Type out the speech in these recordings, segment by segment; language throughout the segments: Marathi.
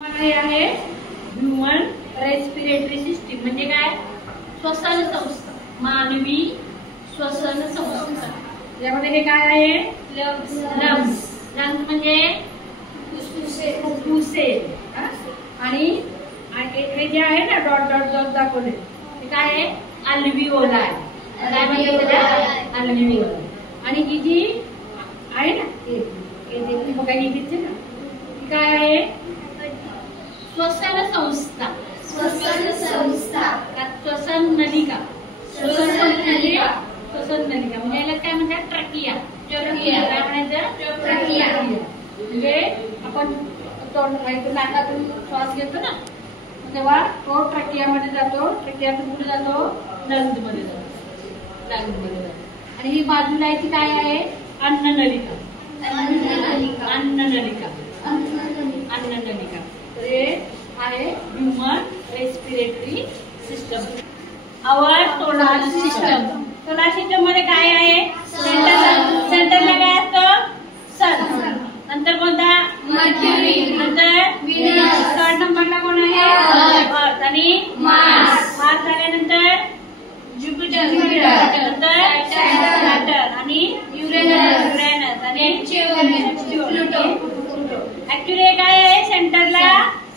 हे आहे ह्यूमन रेस्पिरेटरी सिस्टीम म्हणजे काय? श्वसन संस्था, मानवी श्वसन संस्था. यामध्ये हे काय आहे? लंग्स. लंग्स म्हणजे फुफ्फुसे. आणि हे जे आहे ना डॉट डॉट डॉट दाखवले हे काय आहे? अल्व्हिओला आहे. काय म्हणतात त्याला? अल्व्हिओला. आणि ही जी आहे ना हे बघा ही ना काय आहे? श्वसन संस्था. श्वसन संस्था. श्वसन नलिका. श्वसन नलिका. श्वसन नलिका म्हणजे याला काय म्हणतात? ट्रकिया. ट्रकिया काय म्हणायचं? ट्रकिया. म्हणजे आपण नाकातून श्वास घेतो ना तेव्हा तो ट्रकियामध्ये जातो. ट्रकियातून कुठे जातो? लंग्स मध्ये जातो. लंग्स मध्ये जातो. आणि ही बाजूला आहे ती काय आहे? अन्ननलिका. अन्ननलिका. अन्ननलिका. अन्ननलिका. हे आहे ह्यूमन रेस्पिरेटरी सिस्टम. आवर सोलार सिस्टम. सोलार सिस्टम मध्ये काय आहे? सेंटरला काय असतं? सन. नंतर कोणता? मर्क्युरी. नंतर व्हीनस. थर्ड नंबरला कोण आहे? अर्थ. आणि मार्स. मार्स झाल्यानंतर ज्युपिटर. नंतर सॅटर्न. आणि युरेनस. आणि प्लुटो. ऍक्च्युली काय आहे? सेंटरला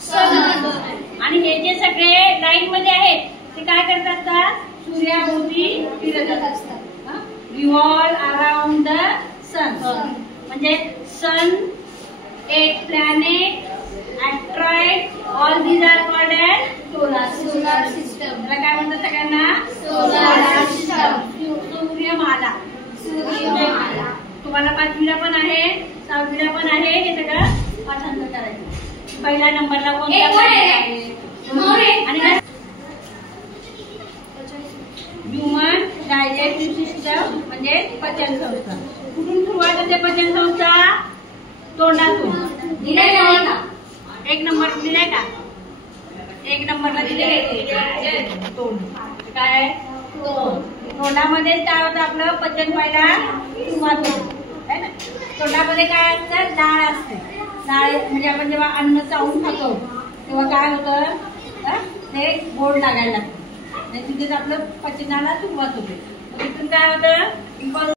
सन. आणि हे जे सगळे लाईन मध्ये आहेत ते काय करत असतात? सूर्याभोवती फिरत असतात. Revolve around the sun. म्हणजे sun, eight planet, asteroid, all these are called as solar system. त्याला काय म्हणतात सगळ्यांना? Solar system. सूर्यमाला. सूर्यमाला. तुम्हाला 5वीला पण आहे, 6वीला पण आहे. हे सगळं पाठांतर करायचं. पहिल्या नंबरला कोणता आहे? आणि ह्यूमन डायजेस्टिव्ह सिस्टम म्हणजे पचन संस्था. कुठून सुरुवात होते पचन संस्था? तोंडातून. दिलाय का? 1 नंबर दिलाय का? 1 नंबरला दिले तोंड. काय? तोंडामध्ये काय होतं? आपलं पचन व्हायला सुरुवात होते ना. तोंडामध्ये काय असतं? डाळ असते. डाळ म्हणजे आपण जेव्हा अन्न चावून खातो तेव्हा काय होतं? ते गोड लागायला लागतं. तिथेच आपलं पचनाला सुरुवात होते. तिथून काय होतं?